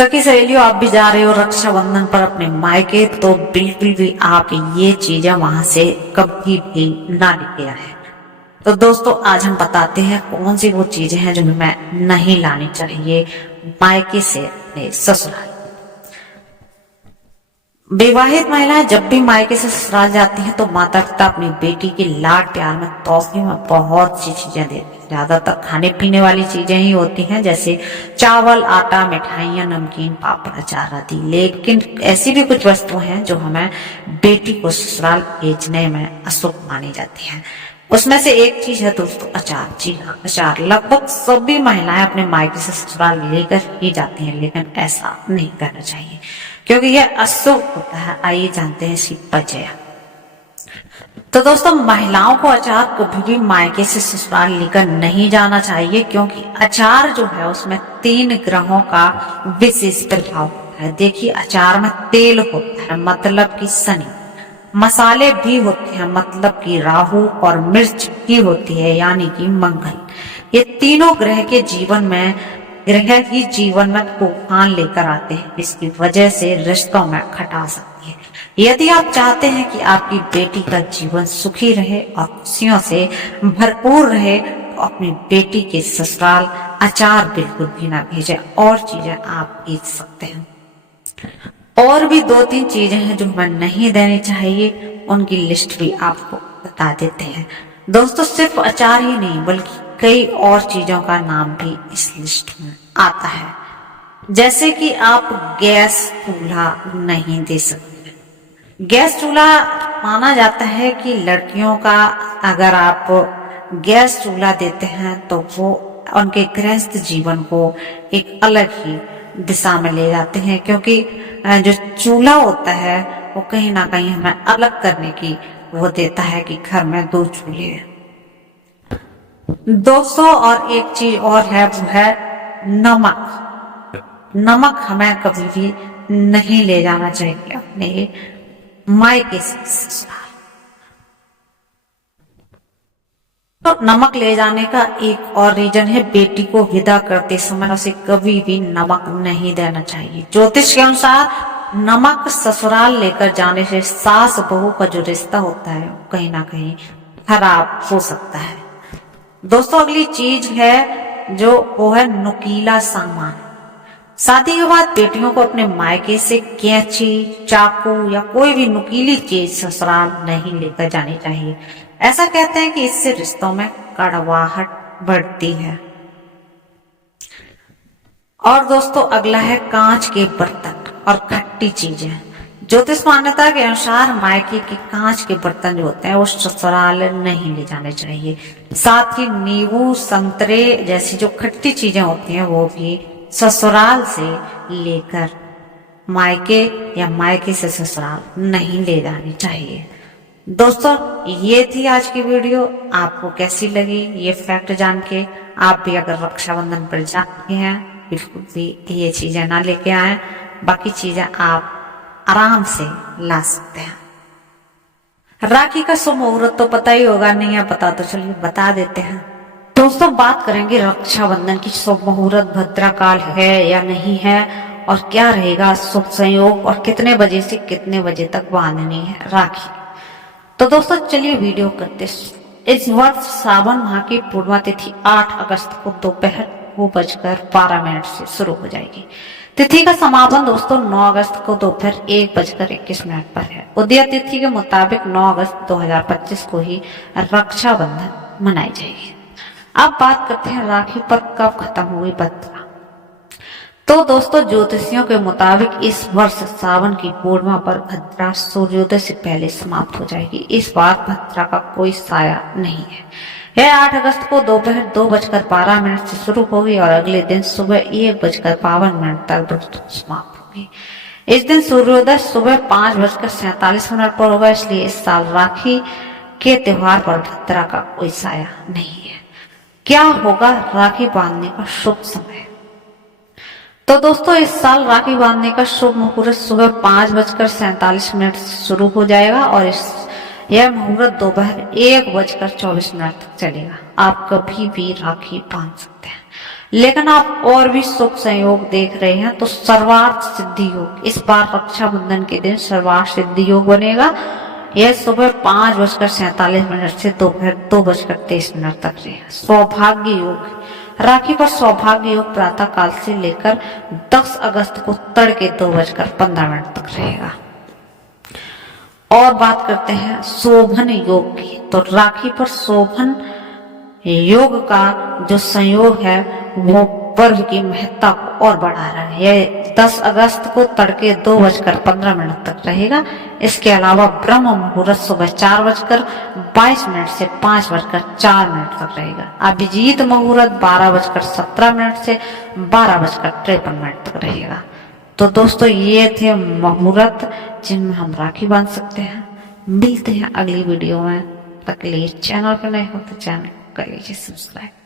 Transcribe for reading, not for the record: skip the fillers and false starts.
सखी सहेलियों, आप भी जा रहे हो रक्षाबंधन पर अपने मायके, तो बिल्कुल भी आप ये चीजें वहां से कभी भी ना लेके आए। तो दोस्तों, आज हम बताते हैं कौन सी वो चीजें हैं जो हमें नहीं लानी चाहिए मायके से अपने ससुराल। विवाहित महिलाएं जब भी मायके से ससुराल जाती हैं तो माता पिता अपनी बेटी के लाड प्यार में तोहफे में बहुत सी चीजें देते हैं। ज्यादातर खाने पीने वाली चीजें ही होती हैं, जैसे चावल, आटा, मिठाइयाँ, नमकीन, पापड़, अचार आदि। लेकिन ऐसी भी कुछ वस्तुएं हैं जो हमें बेटी को ससुराल भेजने में अशुभ मानी जाती है। उसमें से एक चीज है दोस्तों अचार। जी हाँ, अचार लगभग सभी महिलाएं अपने मायके से ससुराल लेकर ही जाती हैं, लेकिन ऐसा नहीं करना चाहिए क्योंकि यह अशुभ होता है। आइए जानते हैं इसकी वजह। तो दोस्तों, महिलाओं को अचार कभी भी मायके से ससुराल लेकर नहीं जाना चाहिए, क्योंकि अचार जो है उसमें 3 ग्रहों का विशेष प्रभाव होता है। देखिए, अचार में तेल होता है, मतलब कि शनि। मसाले भी होते हैं, मतलब कि राहु। और मिर्च भी होती है, यानी कि मंगल। ये तीनों ग्रह ही जीवन में तूफान लेकर आते हैं। इसकी वजह से रिश्तों में खटास आती है। यदि आप चाहते हैं कि आपकी बेटी का जीवन सुखी रहे और खुशियों से भरपूर रहे, तो अपनी बेटी के ससुराल अचार बिल्कुल भी ना भेजें। और चीजें आप भेज सकते हैं। और भी 2-3 चीजें हैं जो हमें नहीं देनी चाहिए, उनकी लिस्ट भी आपको बता देते हैं। दोस्तों, सिर्फ अचार ही नहीं बल्कि कई और चीजों का नाम भी इस लिस्ट में आता है। जैसे कि आप गैस चूल्हा नहीं दे सकते। गैस चूल्हा माना जाता है कि लड़कियों का, अगर आप गैस चूल्हा देते हैं तो वो उनके गृहस्थ जीवन को एक अलग ही दिशा में ले जाते हैं, क्योंकि जो चूल्हा होता है वो कहीं ना कहीं हमें अलग करने की वो देता है कि घर में 2 चूल्हे हैं। दोस्तों, और एक चीज और है, वो है नमक। नमक हमें कभी भी नहीं ले जाना चाहिए अपने मायके से ससुराल। तो नमक ले जाने का एक और रीजन है, बेटी को विदा करते समय उसे कभी भी नमक नहीं देना चाहिए। ज्योतिष के अनुसार नमक ससुराल लेकर जाने से सास बहू का जो रिश्ता होता है वो कहीं ना कहीं खराब हो सकता है। दोस्तों, अगली चीज है जो वो है नुकीला सामान। शादी के बाद बेटियों को अपने मायके से कैंची, चाकू या कोई भी नुकीली चीज ससुराल नहीं लेकर जानी चाहिए। ऐसा कहते हैं कि इससे रिश्तों में कड़वाहट बढ़ती है। और दोस्तों, अगला है कांच के बर्तन और खट्टी चीजें। ज्योतिष मान्यता के अनुसार मायके के कांच के बर्तन जो होते हैं वो ससुराल नहीं ले जाने चाहिए। साथ ही नींबू, संतरे जैसी जो खट्टी चीजें होती हैं वो भी ससुराल से लेकर मायके या मायके से ससुराल नहीं ले जानी चाहिए। दोस्तों, ये थी आज की वीडियो। आपको कैसी लगी ये फैक्ट जान के? आप भी अगर रक्षाबंधन पर जाते हैं, बिल्कुल भी ये चीजें ना लेके आए। बाकी चीजें आप आराम से ला सकते हैं। राखी का शुभ मुहूर्त तो पता ही होगा, नहीं है पता तो चलिए बता देते हैं। दोस्तों, बात करेंगे रक्षाबंधन की। शुभ मुहूर्त भद्राकाल है या नहीं है, और क्या रहेगा शुभ संयोग, और कितने बजे से कितने बजे तक बांधनी है राखी। तो दोस्तों, चलिए वीडियो करते। इस वर्ष सावन माह की पूर्णिमा तिथि 8 अगस्त को दोपहर 2:12 से शुरू हो जाएगी। तिथि का समापन दोस्तों 9 अगस्त को दोपहर 1:21 पर है। उदय तिथि के मुताबिक 9 अगस्त 2025 को ही रक्षाबंधन मनाई जाएगी। अब बात करते हैं राखी पर कब खत्म हुई भद्रा। तो दोस्तों, ज्योतिषियों के मुताबिक इस वर्ष सावन की पूर्णिमा पर भद्रा सूर्योदय से पहले समाप्त हो जाएगी। इस बार भद्रा का कोई साया नहीं है। यह 8 अगस्त को दोपहर 2:12 से शुरू होगी और अगले दिन सुबह 1:52 तक दोस्तों समाप्त होगी। इस दिन सूर्योदय सुबह 5:47 पर होगा, इसलिए इस साल राखी के त्योहार पर भद्रा का कोई साया नहीं है। क्या होगा राखी बांधने का शुभ समय? तो दोस्तों, इस साल राखी बांधने का शुभ मुहूर्त सुबह 5:47 से शुरू हो जाएगा और यह मुहूर्त दोपहर 1:24 तक चलेगा। आप कभी भी राखी बांध सकते हैं। लेकिन आप और भी शुभ संयोग देख रहे हैं तो सर्वार्थ सिद्धि योग, इस बार रक्षाबंधन के दिन सर्वार्थ सिद्धि योग बनेगा। यह सुबह 5:47 से दोपहर 2:23 तक रहेगा। सौभाग्य योग, राखी पर सौभाग्य योग प्रातः काल से लेकर 10 अगस्त को तड़के 2:15 तक रहेगा। और बात करते हैं शोभन योग की, तो राखी पर शोभन योग का जो संयोग है वो पर्व की महत्ता को और बढ़ा रहा है। यह 10 अगस्त को तड़के 2:15 तक रहेगा। इसके अलावा ब्रह्म मुहूर्त सुबह 4:22 से 5:04 तक रहेगा। अभिजीत मुहूर्त 12:17 से 12:53 तक रहेगा। तो दोस्तों ये थे मुहूर्त जिनमें हम राखी बांध सकते हैं। मिलते हैं अगली वीडियो में, तक के लिए चैनल पर नए हो तो चैनल कर लीजिए सब्सक्राइब।